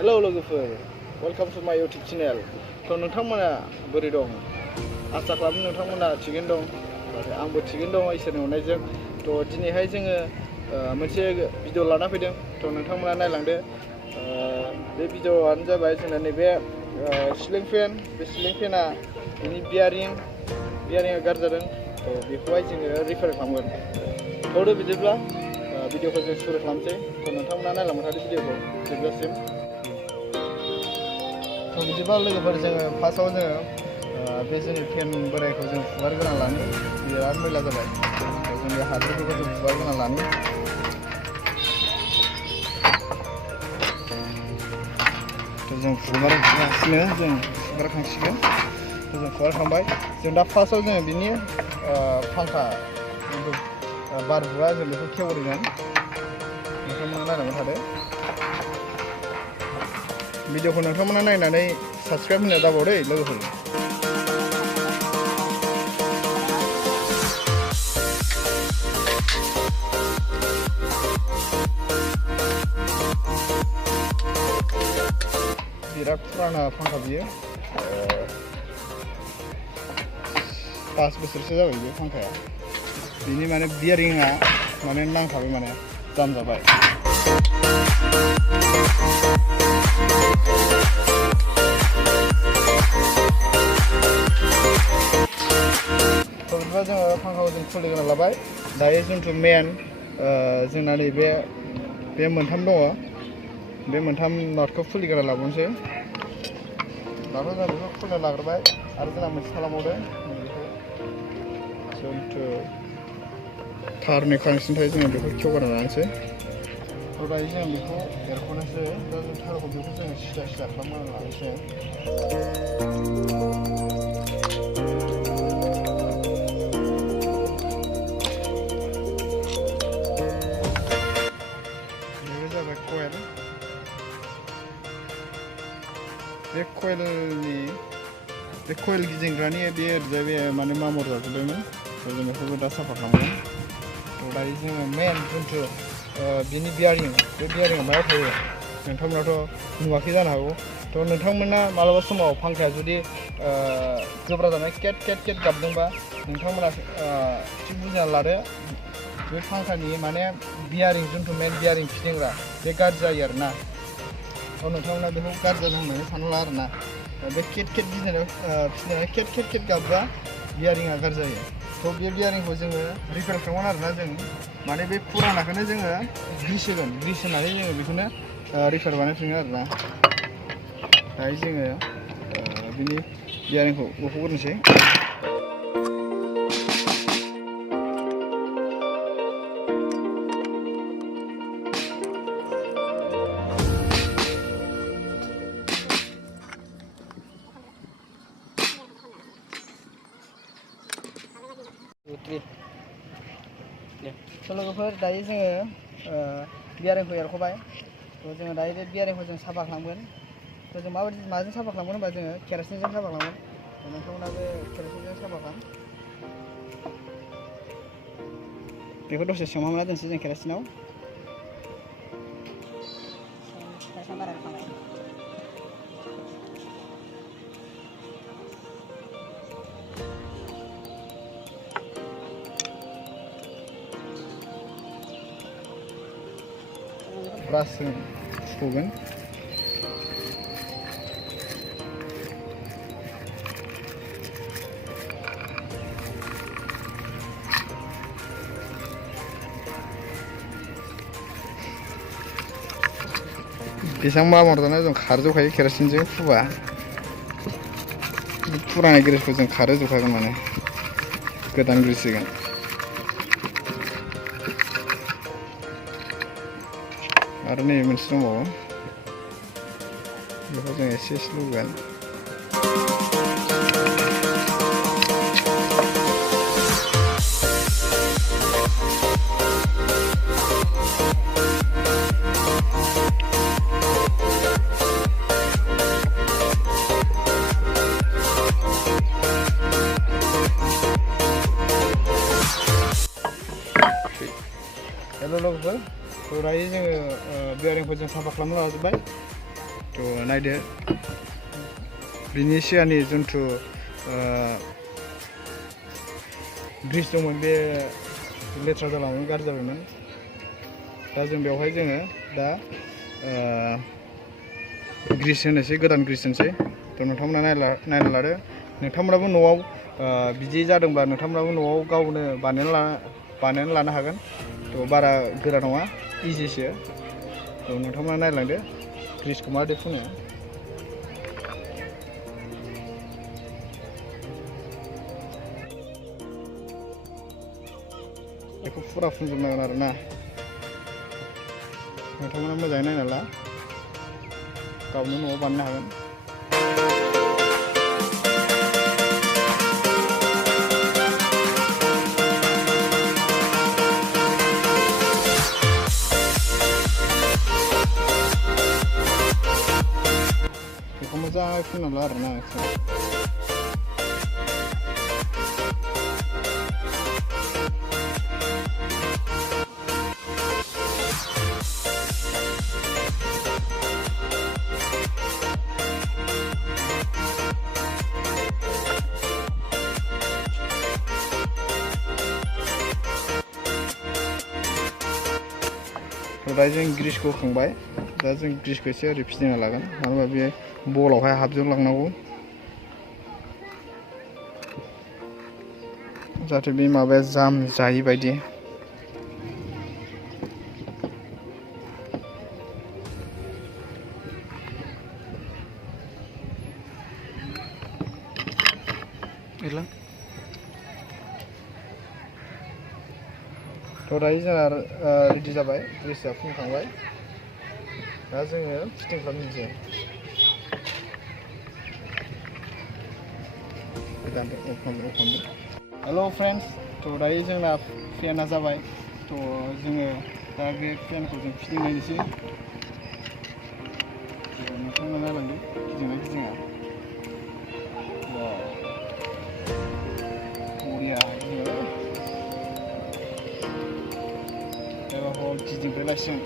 Hello लोगोफोर, welcome to माय YouTube channel. तो नोंथांमोना बोरै दं? आसा खालामो नोंथांमोना थिगैनो दं। नाथाय आंबो थिगैनो दं इसोरनि अननायजों। तो दिनैहाय जोङो मोनसे भिडिअ लाना फैदों। तो नोंथांमोना नायलांदो। बे भिडिअआनो जाबाय जोंना नैबे सिलिं फेन। बे सिलिं फेना बिनि बियारिंआ गाज्रि जादों। तो बेखौहाय जोङो रिपेयार खालामगोन। थौदो बिदिब्ला भिडिअखौ जों सुरु खालामसै। तो नोंथांमोना नायलांबाय थादो भिडिअखौ जोबजासिम। तो बिदिबा लोगोफोर जोङो फार्स्टआव जोङो बे जोंनि फेन बोरायखौ जों फुगारग्रोना लानो। बिराद मैला जाबाय। जों बे हाद्रिफोरखौ जों फुगारग्रोना लानो। तो जों फुगारखांसिगोन। तो जों फुगारखांबाय। जों दा फार्स्टआव जोङो बिनि फांखा बार बुवा जों बेखौ खेवरिगोन। नोंथांमोना नायलांबाय थादो। भिडिअखौ नोंथांमोना नायनानै साबस्क्राइब होनो दाबाव दै लोगोफोर। बिराद पुराना फांखा बियो। 5 बोसोरसो जाबाय बे फांखाया। बिनि माने बियारिंआ माने नांखाबाय, माने जाम जाबाय। तो बिदिबा जोङो फांखाखौ जों खुलिग्रोना लाबाय। दायो जिथु मेन जोंना नैबे मोनथाम दङ। बे मोनथाम नटखौ खुलिग्रोना लाबावनोसै। दाथ' जों बेखौ खुलिना लाग्रोबाय। आरो जोंना मोनसे थालांबावदों। जिथु थारनि कानेक्सन थायो, जोङो बेखौ खेवगारना लानोसै। तो दायो जों बेखौ एरख'नोसै। दा जों थारखौ बेखौ जोङो सिदा खालामना लानोसै। बेबो जाबाय कइल। बे कइल गिदिंग्रानि बे ओरैजाय बे माने मामर जाजोबबायमोन। तो जों बेखौबो दा साफा खालामगोन। तो दायो जोङो मेन जिथु बिनि बियारिं, बे बियारिंआ मायाव थायो नोंथांमोनाथ' नुवाखै जानो हागौ। तो नोंथांमोना मालाबा समाव फांखाया जुदि गोब्रा जानाय केट गाबदोंबा नोंथांमोना थिग बुजिना लादो। बे फांखानि माने बियारिं, जिथु मेन बियारिं फिदिंग्रा बे गाज्रि जायो आरोना। तो नोंथांमोना बेखौ गाज्रि जादों होननानै सानला आरोना। बे केट गिदिंनायाव फिदिंनानै केट गाबबा बियारिंआ गाज्रि जायो। तो बे बियारिंखौ जोङो रिपेयार खालामगोन आरोना। जों माने बे फुरानाखौनो जोङो ग्रिस होनानै जोङो बेखौनो रिपेयार बानायफिनगोन आरोना। दायो जोङो बिनि बियारिंखौ बख'ग्रोनोसै। तो लोगोफोर दायो जोङो बियारिंखौ एरख'बाय। तो जोङो दायो बे बियारिंखौ जों साफा खालामगोन। तो जों माजों साफा खालामगोन होनबा जोङो केरासिनजों साफा खालामगोन। नोंथांमोनाबो केरासिनजों साफा खालाम। बेखौ दसे सोमहाबना दोनसै जों केरासिनाव। ब्रासजों फुगोन। बेसेबां मामर जानाय जों खारजोबखायो केरासिनजों फुबा। फुराना ग्रिसखौ जों खारहोजोबखागोन, माने गोदान ग्रिस होगोन। आरो नैबे मोनसे दंबावो, बेखौ जों एसे लुगोन। हेलो लोगोफोर, तो दायो जोङो बियारिंखौ जों साफा खालामना लाजोब्बाय। तो थ' नायदो बिनि सिगांनि जन्थु ग्रिस दंमोन बे लेथ्रा जालांनानै गाज्रि जाबायमोन दा जों बेवहाय जोङो दा ग्रिस होनोसै गोदान ग्रिस होनोसै थ' नोंथांमोना नायना लादो नोंथांमोनाबो न'आव बिदि जादोंबा नोंथांमोनाबो न'आव गावनो बानायनानै लानो हागोन थ' बारा गोरा नङा इजिसो थ' नोंथांमोना नायलांदो ग्रिसखौ माबायदि फुनो बेखौ फुरा फुनजोबनांगोन आरो ना नोंथांमोना मोजाङै नायना ला गावनो न'आव बानायनो हागोन बेखौ मोजाङै फुनना ला आरो ना दा जों ग्रिसखौ होखांबाय दा जों ग्रिसखौ एसे ओरै फिदिंना लागोन मानो होनबा बे बलावहाय हाबजोबलांनांगौ जाहाथे बे माबाया जाम जायै बायदि थ' दायो जोंहा रेडि जाबाय ग्रिसआ फुनखांबाय दा जोङो फिटिं खालामनोसै हेल' फ्रेन्ड्स थ' दायो जोंना फेना जाबाय थ' जोङो दा बे फेनखौ जों फिटिं नायनोसै नोंथांमोना नायलांदो गिदिंना गिदिङा बरिया गिदिंब्रेलायसिगोन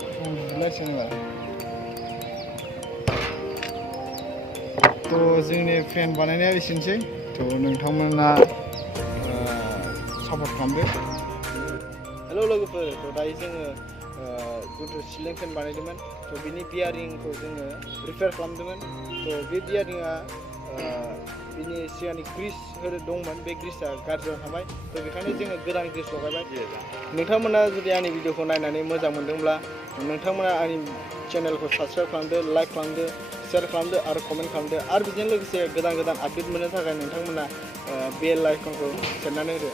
थ' जोंनि फेन बानायनाया एसेनोसै थ' नोंथांमोना सापर्ट खालामदो हेल' लोगोफोर थ' दायो जोङो जिथु सिलिं फेन बानायदोंमोन थ' बिनि बियारिंखौ जोङो रिपेयार खालामदोंमोन थ' बे बियारिंआ बिनि सिगांनि ग्रिस दंमोन बे ग्रिसआ गाज्रि जाना थांबाय थ' बेखायनो जोङो गोदान ग्रिस लगायबाय नोंथांमोना जुदि आंनि भिडिअखौ नायनानै मोजां मोनदोंब्ला नोंथांमोना आंनि चेनेलखौ साबस्क्राइब खालामदो लाइक खालामदो शेयार खालामदो आरो कमेन्ट खालामदो आरो बेजों लोगोसे गोदान गोदान आपडेट मोननो थाखाय नोंथांमोना बेल आइकनखौ सेरनानै होदो